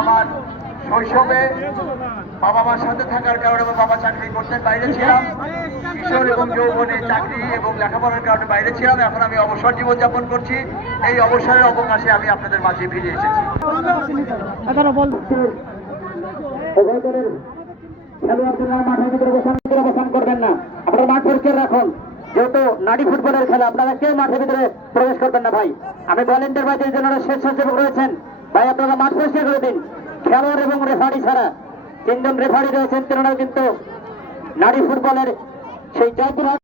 আমার শৈশবে বাবা মার সাথে থাকার কারণে আমার বাবা চাকরি করতেন, বাইরে ছিলাম। কিশোর এবং যৌবনে চাকরি এবং লেখাপড়ার কারণে বাইরে ছিলাম। এখন আমি অবসর জীবনযাপন করছি। এই অবসরের অবকাশে আমি আপনাদের মাঝে ফিরে এসেছি। মাঠের ভিতরে অবস্থান করবেন না, আপনারা মাঠ পরিষ্কার রাখুন। যেহেতু নারী ফুটবলের খেলা, আপনারা কেউ মাঠের ভিতরে প্রবেশ করবেন না ভাই। আমি ভলেন্টিয়ার ভাই যারা স্বেচ্ছাসেবক রয়েছেন ভাই, আপনারা মাঠ পরিষ্কার করে দিন। খেলোয়াড় এবং রেফারি ছাড়া 3 জন রেফারি রয়েছেন, তেনারাও কিন্তু নারী ফুটবলের সেই জয়পুরহাট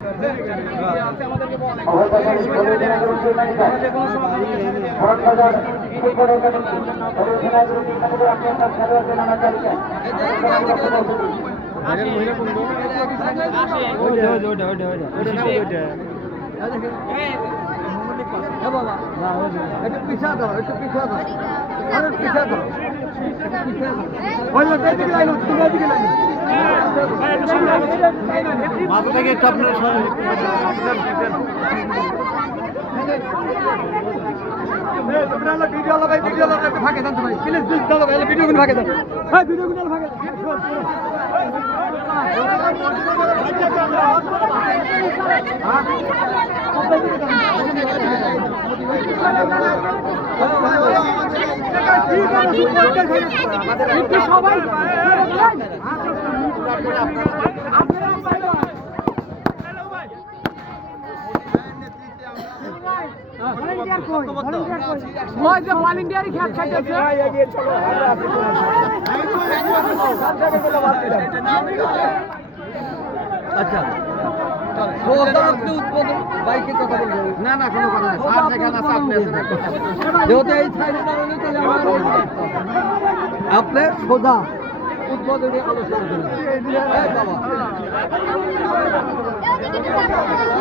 মাথা থেকে একটু আপনার ভিডিও লাগাই ভাগে দেন ভাই, প্লিজ ভিডিও গুলো ভাগে দেন। হ্যাঁ, ভিডিও গুলো ভাগে দেন। সবাই আচ্ছা, বাইকে কথা বলবেন না? না, কোনো কথা নেই। স্যার যেখানে আছে আপনি আছেন, যেহেতু এই আপনি সোজা উদ্বোধনী আলোচনা করবেন। বাবা